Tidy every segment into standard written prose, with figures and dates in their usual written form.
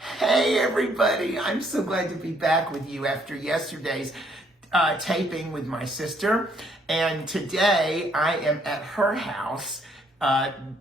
Hey everybody, I'm so glad to be back with you after yesterday's taping with my sister. And today I am at her house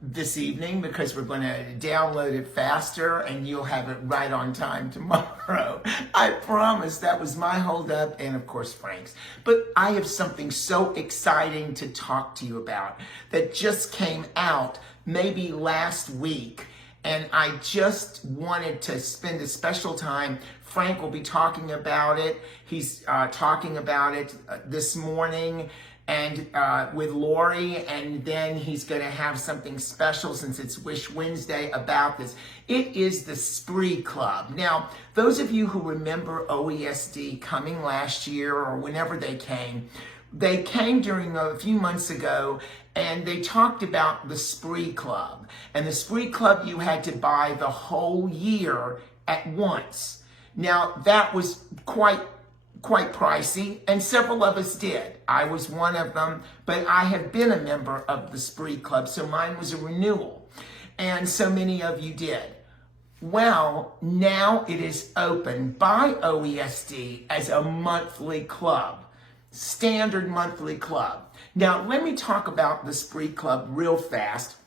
this evening because we're going to download it faster and you'll have it right on time tomorrow. I promise. That was my holdup and of course Frank's. But I have something so exciting to talk to you about that just came out maybe last week. And I just wanted to spend a special time. Frank will be talking about it. He's talking about it this morning and with Lori, and then he's going to have something special since it's Wish Wednesday about this. It is the Spree Club. Now, those of you who remember OESD coming last year or whenever they came during a few months ago, and they talked about the Spree Club. And the Spree Club, you had to buy the whole year at once. Now, that was quite pricey, and several of us did. I was one of them, but I have been a member of the Spree Club, so mine was a renewal. And so many of you did. Well, now it is open by OESD as a monthly club. Standard monthly club. Now, let me talk about the Spree Club real fast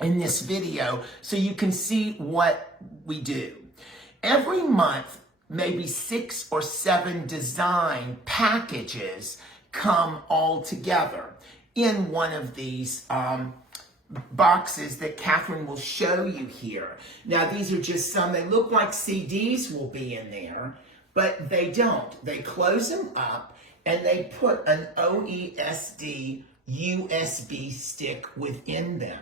in this video so you can see what we do. Every month, maybe 6 or 7 design packages come all together in one of these boxes that Catherine will show you here. Now, these are just some. They look like CDs will be in there, but they don't. They close them up and they put an OESD USB stick within them.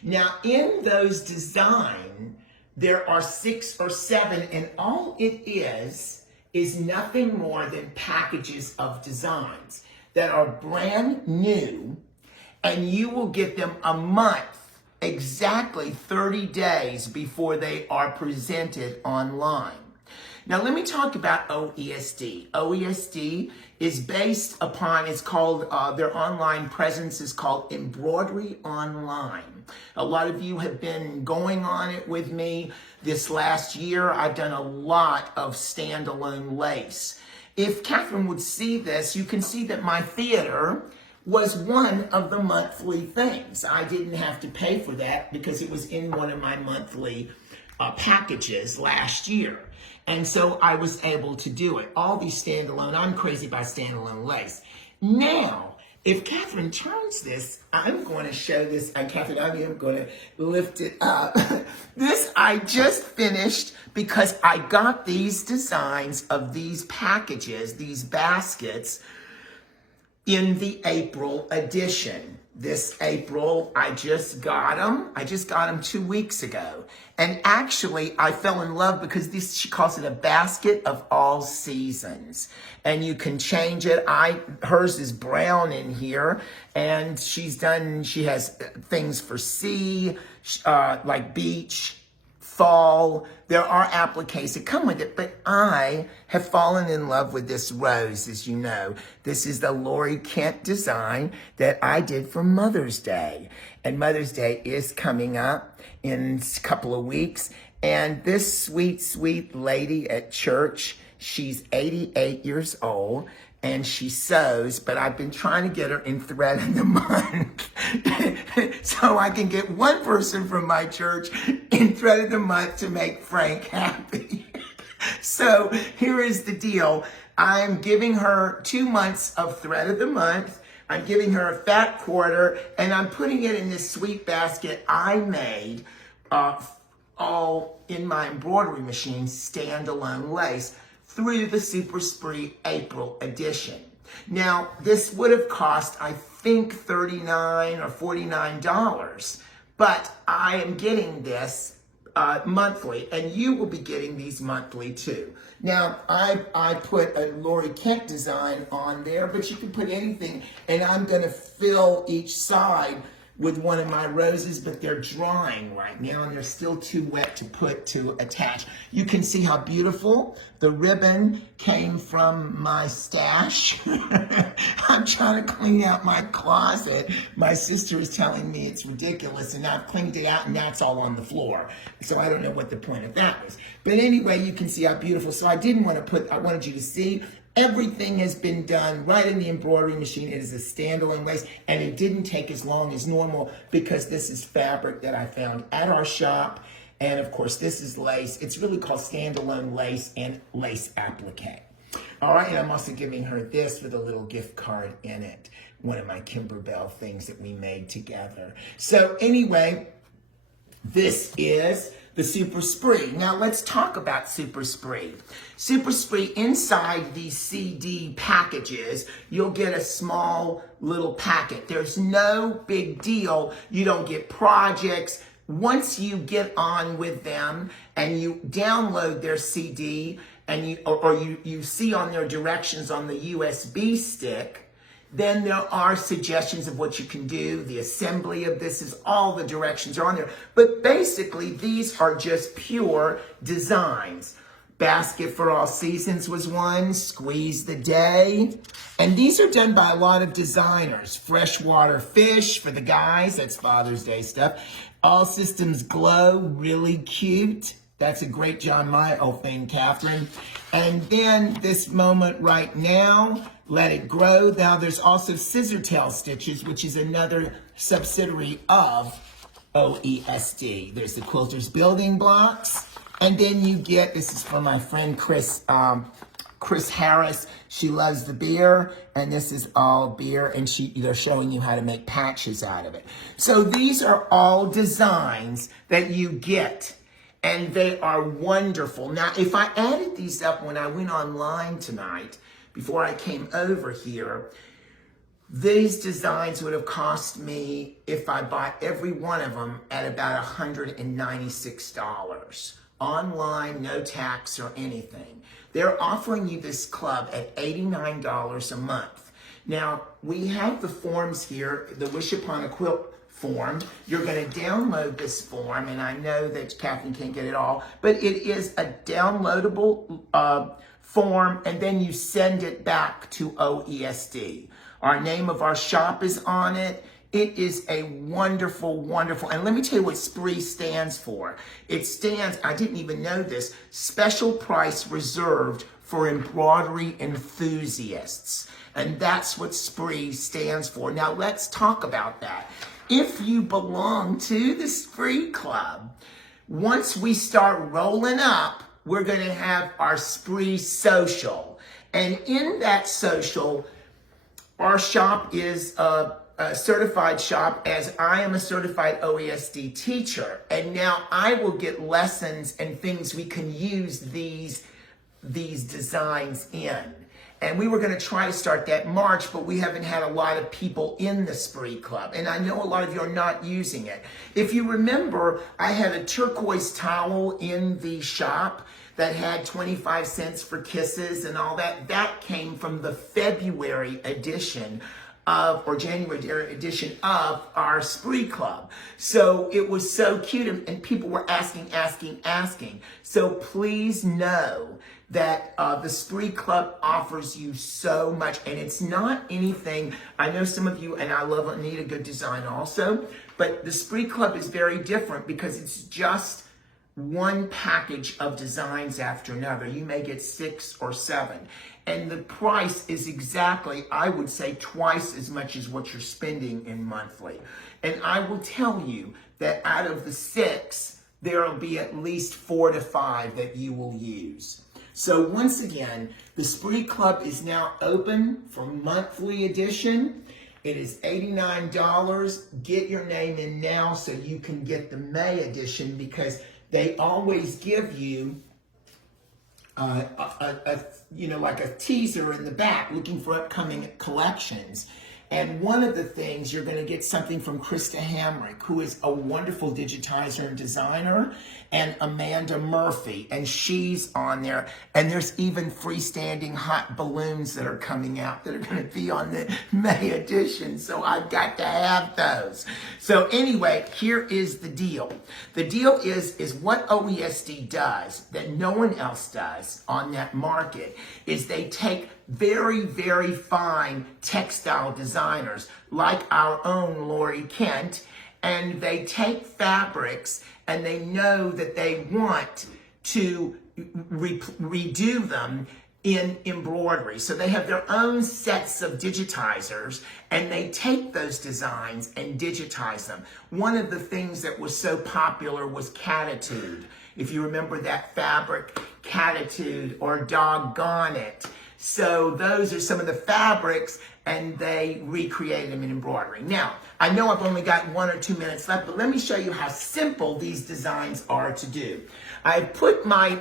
Now, in those design, there are 6 or 7, and all it is nothing more than packages of designs that are brand new, and you will get them a month, exactly 30 days before they are presented online. Now, let me talk about OESD. OESD is based upon, it's called, their online presence is called Embroidery Online. A lot of you have been going on it with me this last year. I've done a lot of standalone lace. If Catherine would see this, you can see that my theater was one of the monthly things. I didn't have to pay for that because it was in one of my monthly packages last year. And so I was able to do it. All these standalone, I'm crazy about standalone lace. Now, if Catherine turns this, I'm going to show this, and Catherine, I'm going to lift it up. This I just finished because I got these designs of these packages, these baskets, in the April edition. This April, I just got them. I just got them 2 weeks ago. And actually, I fell in love because this, she calls it a basket of all seasons. And you can change it. Hers is brown in here. And she has things for sea, like beach, fall. There are appliques that come with it, but I have fallen in love with this rose, as you know. This is the Lori Kent design that I did for Mother's Day. And Mother's Day is coming up in a couple of weeks. And this sweet, sweet lady at church, she's 88 years old. And she sews, but I've been trying to get her in thread of the month so I can get one person from my church in thread of the month to make Frank happy. So here is the deal. I'm giving her 2 months of thread of the month. I'm giving her a fat quarter, and I'm putting it in this sweet basket I made all in my embroidery machine, standalone lace, through the Super Spree April edition. Now, this would have cost, I think, $39 or $49, but I am getting this monthly, and you will be getting these monthly too. Now, I put a Lori Kent design on there, but you can put anything, and I'm gonna fill each side with one of my roses, but they're drying right now and they're still too wet to attach. You can see how beautiful the ribbon came from my stash. I'm trying to clean out my closet. My sister is telling me it's ridiculous, and I've cleaned it out, and that's all on the floor. So I don't know what the point of that was. But anyway, you can see how beautiful. So I wanted you to see everything has been done right in the embroidery machine. It is a standalone lace, and it didn't take as long as normal because this is fabric that I found at our shop. And of course, this is lace. It's really called standalone lace and lace applique. All right, and I'm also giving her this with a little gift card in it. One of my Kimberbell things that we made together. So anyway, this is the Super Spree. Now let's talk about Super Spree. Super Spree, inside these CD packages, you'll get a small little packet. There's no big deal. You don't get projects. Once you get on with them and you download their CD and you see on their directions on the USB stick, then there are suggestions of what you can do. The assembly of this is all the directions are on there. But basically, these are just pure designs. Basket for All Seasons was one, Squeeze the Day. And these are done by a lot of designers. Freshwater Fish for the guys, that's Father's Day stuff. All Systems Glow, really cute. That's a great John Mayer thing, Catherine. And then this moment right now, Let It Grow. Now there's also Scissortail Stitches, which is another subsidiary of OESD. There's the Quilter's Building Blocks. And then you get, this is from my friend Chris Harris. She loves the beer, and this is all beer, and they're showing you how to make patches out of it. So these are all designs that you get, and they are wonderful. Now, if I added these up when I went online tonight, before I came over here, these designs would have cost me, if I bought every one of them, at about $196. Online, no tax or anything. They're offering you this club at $89 a month. Now, we have the forms here, the Wish Upon a Quilt form. You're going to download this form, and I know that Catherine can't get it all, but it is a downloadable form, and then you send it back to OESD. Our name of our shop is on it. It is a wonderful, wonderful, and let me tell you what Spree stands for. It stands, I didn't even know this, Special Price Reserved for Embroidery Enthusiasts. And that's what Spree stands for. Now let's talk about that. If you belong to the Spree Club, once we start rolling up, we're going to have our Spree Social. And in that social, our shop is a certified shop, as I am a certified OESD teacher. And now I will get lessons and things we can use these designs in. And we were going to try to start that March, but we haven't had a lot of people in the Spree Club. And I know a lot of you are not using it. If you remember, I had a turquoise towel in the shop that had 25 cents for kisses and all that. That came from the February edition or January edition of our Spree Club. So it was so cute, and people were asking. So please know that the Spree Club offers you so much, and it's not anything. I know some of you, and I love need a good design also, but the Spree Club is very different because it's just one package of designs after another. You may get 6 or 7. And the price is exactly, I would say, twice as much as what you're spending in monthly. And I will tell you that out of the 6, there will be at least 4 to 5 that you will use. So once again, the Spree Club is now open for monthly edition. It is $89. Get your name in now so you can get the May edition, because they always give you like a teaser in the back looking for upcoming collections. And one of the things, you're going to get something from Krista Hamrick, who is a wonderful digitizer and designer, and Amanda Murphy, and she's on there. And there's even freestanding hot balloons that are coming out that are going to be on the May edition. So I've got to have those. So anyway, here is the deal. The deal is what OESD does that no one else does on that market is they take very, very fine textile designers like our own Lori Kent, and they take fabrics and they know that they want to redo them in embroidery. So they have their own sets of digitizers and they take those designs and digitize them. One of the things that was so popular was Catitude. If you remember that fabric, Catitude or Doggone It. So those are some of the fabrics and they recreated them in embroidery. Now, I know I've only got 1 or 2 minutes left, but let me show you how simple these designs are to do. I put my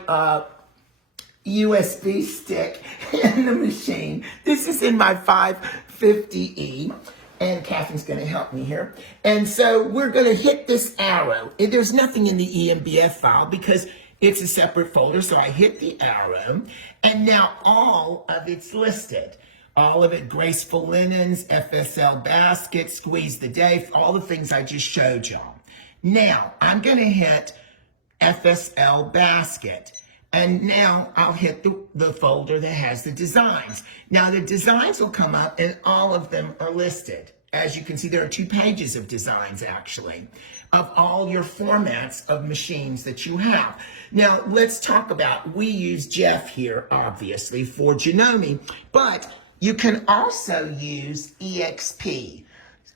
USB stick in the machine. This is in my 550E, and Catherine's going to help me here. And so we're going to hit this arrow. There's nothing in the EMBF file because it's a separate folder, so I hit the arrow, and now all of it's listed. All of it, graceful linens, FSL basket, squeeze the day, all the things I just showed y'all. Now, I'm going to hit FSL basket. And now I'll hit the folder that has the designs. Now the designs will come up and all of them are listed. As you can see, there are 2 pages of designs actually, of all your formats of machines that you have. Now let's talk about, we use Jeff here obviously for Janome, but you can also use EXP.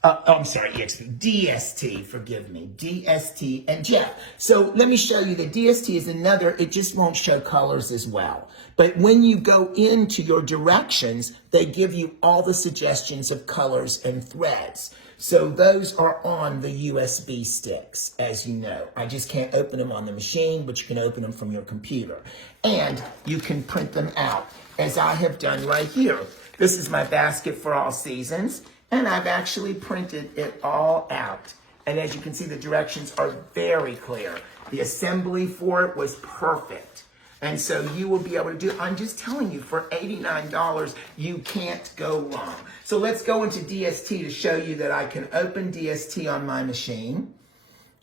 I'm sorry, EXP, DST, forgive me, DST and Jeff. So let me show you that DST is another, it just won't show colors as well. But when you go into your directions, they give you all the suggestions of colors and threads. So those are on the USB sticks, as you know. I just can't open them on the machine, but you can open them from your computer. And you can print them out, as I have done right here. This is my basket for all seasons. And I've actually printed it all out. And as you can see, the directions are very clear. The assembly for it was perfect. And so you will be able to do, I'm just telling you, for $89, you can't go wrong. So let's go into DST to show you that I can open DST on my machine.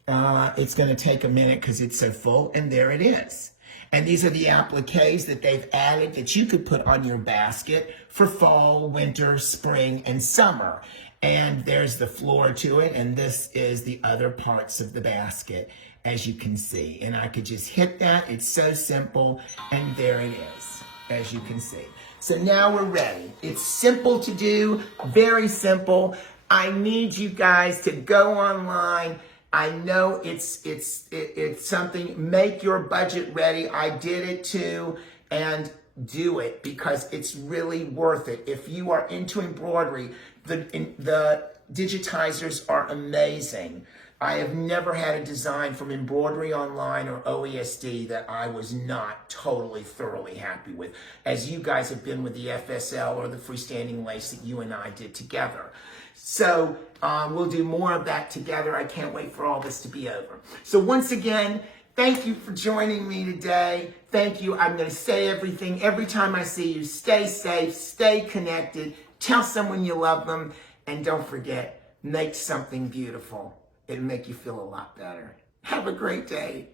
It's going to take a minute because it's so full, and there it is. And these are the appliques that they've added that you could put on your basket for fall, winter, spring, and summer. And there's the floor to it, and this is the other parts of the basket, as you can see. And I could just hit that. It's so simple, and there it is, as you can see. So now we're ready. It's simple to do, very simple. I need you guys to go online. I know it's something, make your budget ready. I did it too, and do it because it's really worth it. If you are into embroidery, the digitizers are amazing. I have never had a design from Embroidery Online or OESD that I was not totally, thoroughly happy with, as you guys have been with the FSL or the freestanding lace that you and I did together. So we'll do more of that together. I can't wait for all this to be over. So once again, thank you for joining me today. Thank you. I'm going to say everything every time I see you. Stay safe, stay connected, tell someone you love them, and don't forget, make something beautiful. It'll make you feel a lot better. Have a great day.